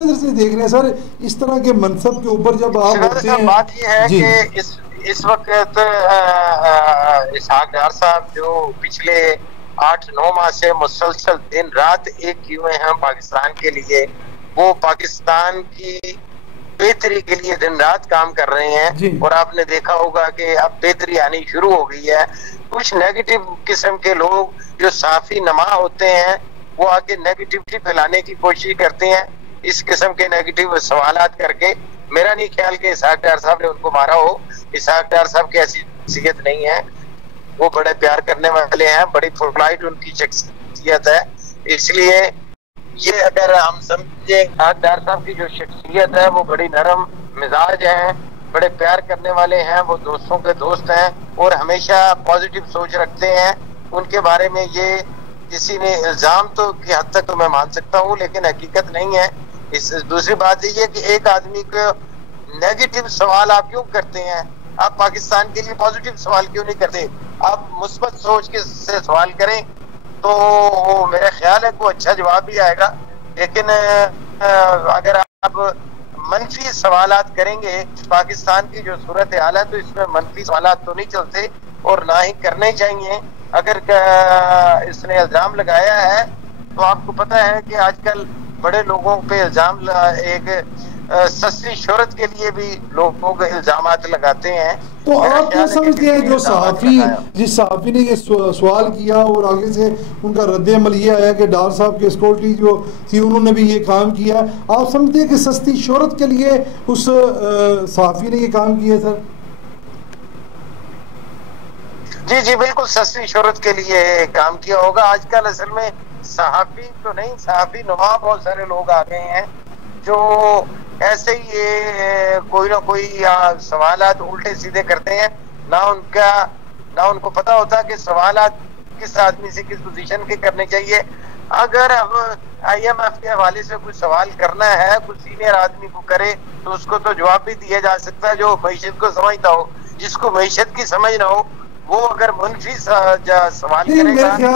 سے دیکھ رہے ہیں سر اس طرح کے منصب کے اوپر جب آپ ہوتے ہیں؟ بات یہ ہے جی کہ اس وقت اسحاق ڈار صاحب جو پچھلے 8-9 ماہ سے مسلسل دن رات ایک کیے ہوئے ہیں پاکستان کے لیے، وہ پاکستان کی بہتری کے لیے دن رات کام کر رہے ہیں، جی اور آپ نے دیکھا ہوگا کہ اب بہتری آنی شروع ہو گئی ہے۔ کچھ نیگیٹو قسم کے لوگ جو صافی نما ہوتے ہیں وہ آ کے نیگیٹیوٹی پھیلانے کی کوشش کرتے ہیں، اس قسم کے نیگیٹو سوالات کر کے۔ میرا نہیں خیال کہ اسحاق ڈار صاحب نے ان کو مارا ہو، اسحاق ڈار صاحب کی ایسی شخصیت نہیں ہے، وہ بڑے پیار کرنے والے ہیں، بڑی فوکلائٹ ان کی شخصیت ہے۔ اس لیے یہ اگر ہم سمجھے اسحاق ڈار صاحب کی جو شخصیت ہے وہ بڑی نرم مزاج ہے، بڑے پیار کرنے والے ہیں، وہ دوستوں کے دوست ہیں اور ہمیشہ پازیٹیو سوچ رکھتے ہیں۔ ان کے بارے میں یہ کسی نے الزام تو کی حد تک تو میں مان سکتا ہوں، لیکن حقیقت نہیں ہے۔ دوسری بات یہ ہے کہ ایک آدمی کو نیگیٹو سوال آپ کیوں کرتے ہیں؟ آپ پاکستان کے لیے پازیٹیو سوال کیوں نہیں کرتے؟ آپ مثبت سوچ کے سے سوال کریں تو میرا خیال ہے کہ اچھا جواب بھی آئے گا۔ لیکن اگر آپ منفی سوالات کریں گے، پاکستان کی جو صورتحال ہے تو اس میں منفی سوالات تو نہیں چلتے اور نہ ہی کرنے چاہیے۔ اگر اس نے الزام لگایا ہے تو آپ کو پتہ ہے کہ آج کل بڑے لوگوں پہ الزام ایک سستی شہرت کے لیے بھی لوگ الزامات لگاتے ہیں۔ تو میرا آپ کیا خیال ہے کہ سمجھتے کسی ہیں نے جو الزام نہیں صحافی لگایا۔ جس صحافی نے یہ سوال کیا اور آگے سے ان کا رد عمل یہ آیا کہ ڈار صاحب کی سیکورٹی جو تھی انہوں نے بھی یہ کام کیا، آپ سمجھتے ہیں کہ سستی شہرت کے لیے اس صحافی نے یہ کام کیا سر؟ جی جی بالکل سستی شہرت کے لیے کام کیا ہوگا۔ آج کل اصل میں صحافی تو نہیں، صحافی نما بہت سارے لوگ آ گئے ہیں جو ایسے ہی کوئی نہ کوئی سوالات الٹے سیدھے کرتے ہیں، نہ ان کو پتا ہوتا کہ سوالات کس آدمی سے کس پوزیشن کے کرنے چاہیے۔ اگر ہم آئی ایم ایف کے حوالے سے کچھ سوال کرنا ہے کچھ سینئر آدمی کو کرے تو اس کو تو جواب بھی دیا جا سکتا ہے جو معیشت کو سمجھتا ہو۔ جس کو معیشت کی سمجھ نہ ہو وہ اگر منفی سوال نہیں کرے میرے گا خیال